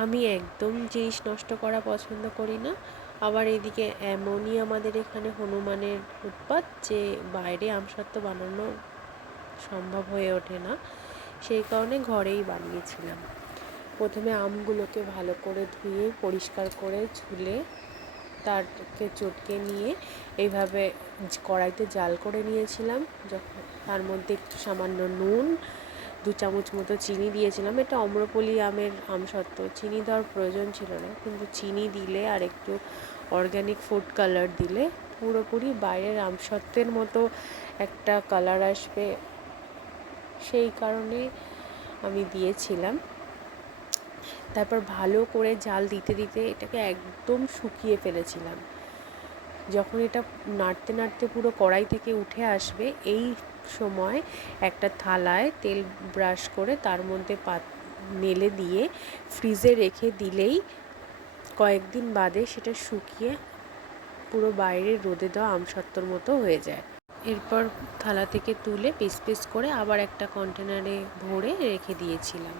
আমি একদম জিনিস নষ্ট করা পছন্দ করি না। আবার এদিকে এমনই আমাদের এখানে হনুমানের উৎপাত যে বাইরে আমসত্ত্ব বানানো সম্ভব হয়ে ওঠে না, সেই কারণে ঘরেই বানিয়েছিলাম। প্রথমে আমগুলোকে ভালো করে ধুয়ে পরিষ্কার করে ছুলে তারকে চটকে নিয়ে এইভাবে কড়াইতে জাল করে নিয়েছিলাম। যখন তার মধ্যে একটু সামান্য নুন, 2 চামচ মতো চিনি দিয়েছিলাম। এটা আম্রপলি আমের আমসত্ত্ব, চিনি দেওয়ার প্রয়োজন ছিল না, কিন্তু চিনি দিলে আর একটু অর্গ্যানিক ফুড কালার দিলে পুরোপুরি বাইরের আমসত্ত্বের মতো একটা কালার আসবে, সেই কারণে আমি দিয়েছিলাম। তারপর ভালো করে জাল দিতে দিতে এটাকে একদম শুকিয়ে ফেলেছিলাম। যখন এটা নাড়তে নাড়তে পুরো কড়াই থেকে উঠে আসবে, এই সময় একটা থালায় তেল ব্রাশ করে তার মধ্যে মেলে দিয়ে ফ্রিজে রেখে দিলেই কয়েকদিন বাদে সেটা শুকিয়ে পুরো বাইরে রোদে দেওয়া আমসত্ত্বর মতো হয়ে যায়। এরপর থালা থেকে তুলে পিস পিস করে আবার একটা কন্টেনারে ভরে রেখে দিয়েছিলাম।